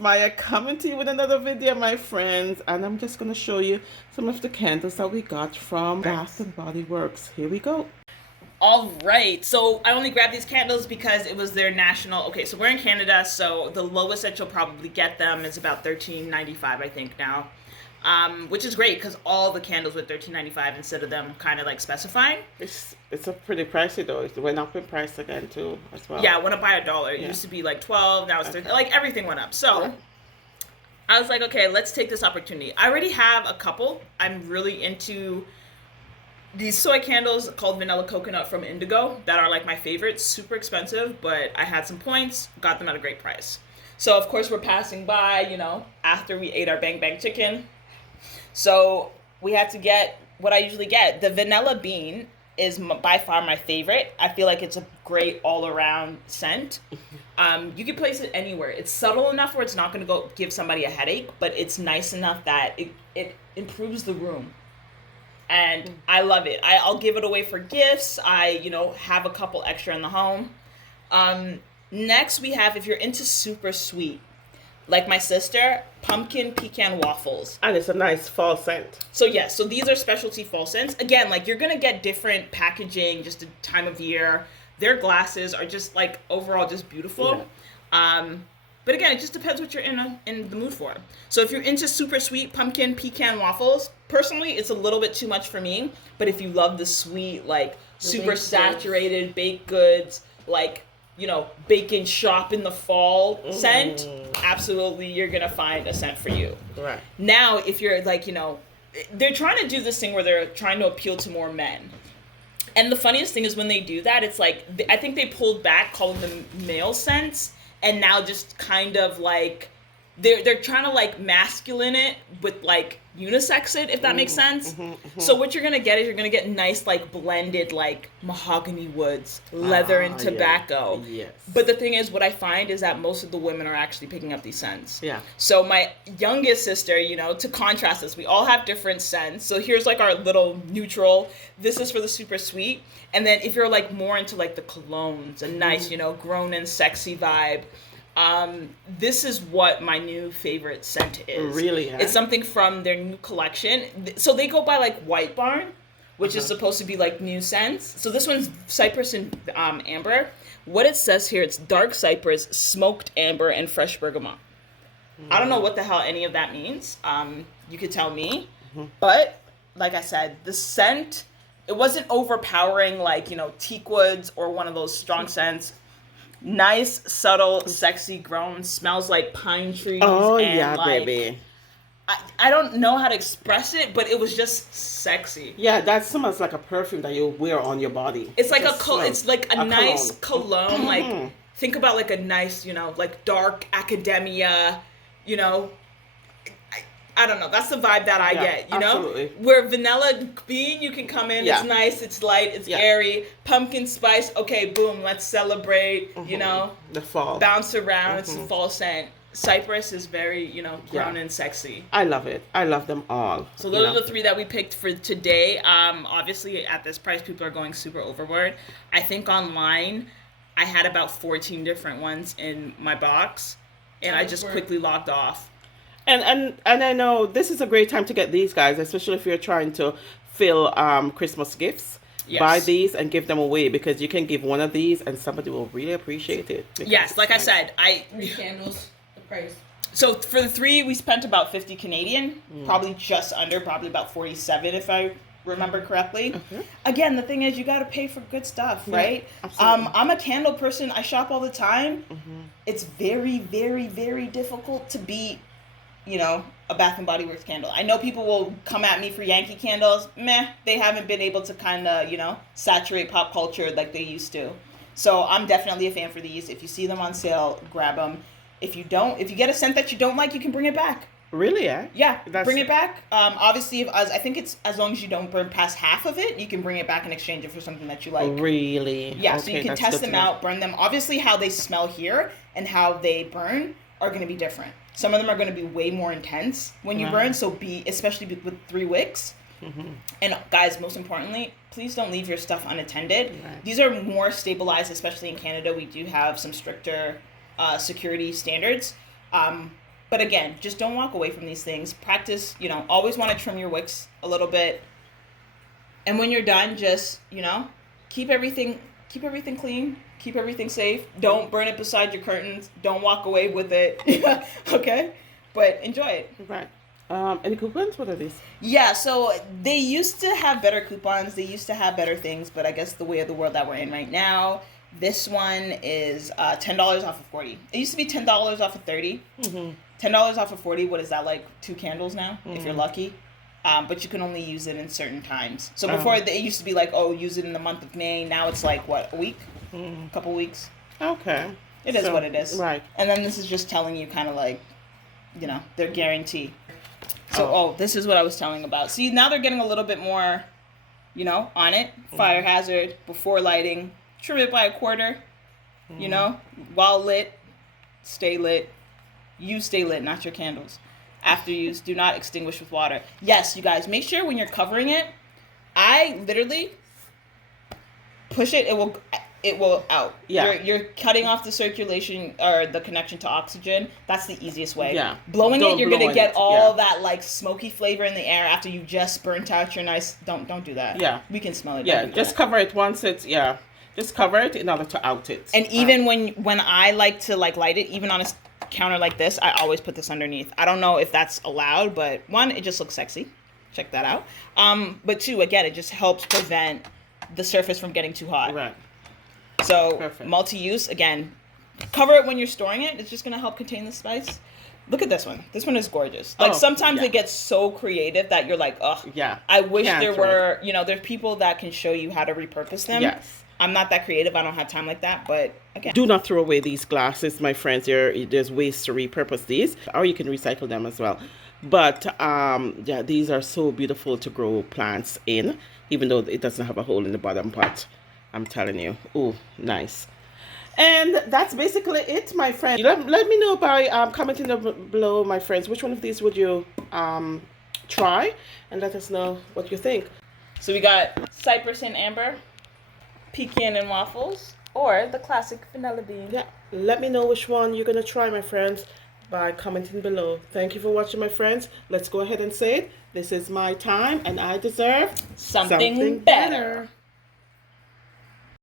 Maya coming to you with another video, my friends, and I'm just going to show you some of the candles that we got from Bath&Body Works. Here we go. All right, so I only grabbed these candles because it was their national. Okay, so we're in Canada, so the lowest that you'll probably get them is about $13.95, I think now, which is great because all the candles were $13.95 instead of them kind of like specifying. It's a pretty pricey though. It went up in price again too as well. Yeah, it went up by $1. It used to be like 12, now it's 13. Like everything went up. So I was like, okay, let's take this opportunity. I already have a couple. I'm really into these soy candles called Vanilla Coconut from Indigo that are like my favorites. Super expensive, but I had some points, got them at a great price. So of course we're passing by, after we ate our Bang Bang chicken. So we had to get what I usually get. The vanilla bean is by far my favorite. I feel like it's a great all-around scent. You can place it anywhere. It's subtle enough where it's not going to go give somebody a headache, but it's nice enough that it improves the room. And I love it. I'll give it away for gifts. I, have a couple extra in the home. Next we have, if you're into super sweet, like my sister, pumpkin pecan waffles. And it's a nice fall scent. So yes, so these are specialty fall scents. Again, like you're going to get different packaging, just the time of year. Their glasses are just like overall just beautiful. Yeah. But again, it just depends what you're in the mood for. So if you're into super sweet pumpkin pecan waffles, personally, it's a little bit too much for me. But if you love the sweet, like super saturated baked goods, like, bacon shop in the fall scent, absolutely, you're going to find a scent for you. Right. Now, if you're like, they're trying to do this thing where they're trying to appeal to more men. And the funniest thing is when they do that, it's like, I think they pulled back calling them male scents. And now just kind of like they're trying to like masculine it with like unisex it, if that makes sense. So what you're gonna get is you're gonna get nice like blended like mahogany woods, leather and tobacco. Yeah. Yes. But the thing is, what I find is that most of the women are actually picking up these scents. Yeah. So my youngest sister, to contrast this, we all have different scents. So here's like our little neutral. This is for the super sweet. And then if you're like more into like the colognes, a nice, grown and sexy vibe. This is what my new favorite scent is. Really? Huh? It's something from their new collection. So they go by like White Barn, which is supposed to be like new scents. So this one's cypress and amber. What it says here, it's dark cypress, smoked amber, and fresh bergamot. I don't know what the hell any of that means. You could tell me. But like I said, the scent, it wasn't overpowering like, teak woods or one of those strong scents. Nice, subtle, sexy, grown, smells like pine trees. Oh, and yeah, like, baby. I don't know how to express it, but it was just sexy. Yeah, that smells like a perfume that you wear on your body. It's like it's like a nice cologne. Like, think about like a nice, like dark academia, I don't know. That's the vibe that I get, absolutely. Where vanilla bean, you can come in, it's nice, it's light, it's airy. Pumpkin spice, okay, boom, let's celebrate, The fall. Bounce around, it's a fall scent. Cypress is very, grown and sexy. I love it. I love them all. So those are the three that we picked for today. Obviously, at this price, people are going super overboard. I think online, I had about 14 different ones in my box, and I just quickly logged off. And I know this is a great time to get these guys, especially if you're trying to fill Christmas gifts. Yes. Buy these and give them away because you can give one of these and somebody will really appreciate it. Yes, like I said, 3 candles, the price. So for the 3, we spent about 50 Canadian, probably just under, probably about 47 if I remember correctly. Again, the thing is, you got to pay for good stuff, right? I'm a candle person. I shop all the time. It's very, very, very difficult to beat a Bath& Body Works candle. I know people will come at me for Yankee candles. They haven't been able to kind of, saturate pop culture like they used to. So I'm definitely a fan for these. If you see them on sale, grab them. If you get a scent that you don't like, you can bring it back. Really, eh? Yeah, bring it back. Obviously, I think it's as long as you don't burn past half of it, you can bring it back and exchange it for something that you like. Really? Yeah, okay, so you can test them out, burn them. Obviously, how they smell here and how they burn are going to be different. Some of them are going to be way more intense when you burn, so especially with 3 wicks. And guys, most importantly, please don't leave your stuff unattended. Right. These are more stabilized, especially in Canada. We do have some stricter security standards. But again, just don't walk away from these things. Practice, always want to trim your wicks a little bit. And when you're done, just, keep everything clean, keep everything safe. Don't burn it beside your curtains. Don't walk away with it. Okay? But enjoy it. Right. Any coupons? What are these? Yeah, so they used to have better coupons. They used to have better things, but I guess the way of the world that we're in right now, this one is $10 off of 40. It used to be $10 off of 30. Mm-hmm. $10 off of 40. What is that, like 2 candles now, if you're lucky? But you can only use it in certain times. So before, it used to be like, use it in the month of May. Now it's like, what, a week? A couple weeks? Okay. It is what it is. Right. And then this is just telling you kind of like, their guarantee. So, this is what I was telling about. See, now they're getting a little bit more, on it. Fire hazard, before lighting. Trim it by a quarter. While lit, stay lit. You stay lit, not your candles. After use, do not extinguish with water. Yes, you guys, make sure when you're covering it, I literally push it, it will out. Yeah. You're cutting off the circulation or the connection to oxygen. That's the easiest way. Yeah. Blowing it, you're going to get all that like smoky flavor in the air after you just burnt out your nice, don't do that. Yeah. We can smell it. Yeah, just cover it once it's, just cover it in order to out it. And even when I like to like light it, even on a counter like this, I always put this underneath. I don't know if that's allowed, but one, it just looks sexy. Check that out. But two, again, it just helps prevent the surface from getting too hot. Right. So Perfect. Multi-use, again, cover it when you're storing it. It's just going to help contain the spice. Look at this one. This one is gorgeous. Like sometimes they get so creative that you're like, I wish there were, there's people that can show you how to repurpose them. Yes. I'm not that creative. I don't have time like that. But again, do not throw away these glasses, my friends. There's ways to repurpose these, or you can recycle them as well. But these are so beautiful to grow plants in, even though it doesn't have a hole in the bottom part. I'm telling you. Oh, nice. And that's basically it, my friend. Let me know by commenting below, my friends, which one of these would you try, and let us know what you think. So we got Cypress and Amber, Pecan and Waffles, or the classic vanilla bean. Yeah, let me know which one you're gonna try, my friends, by commenting below. Thank you for watching, my friends. Let's go ahead and say it. This is my time, and I deserve something better.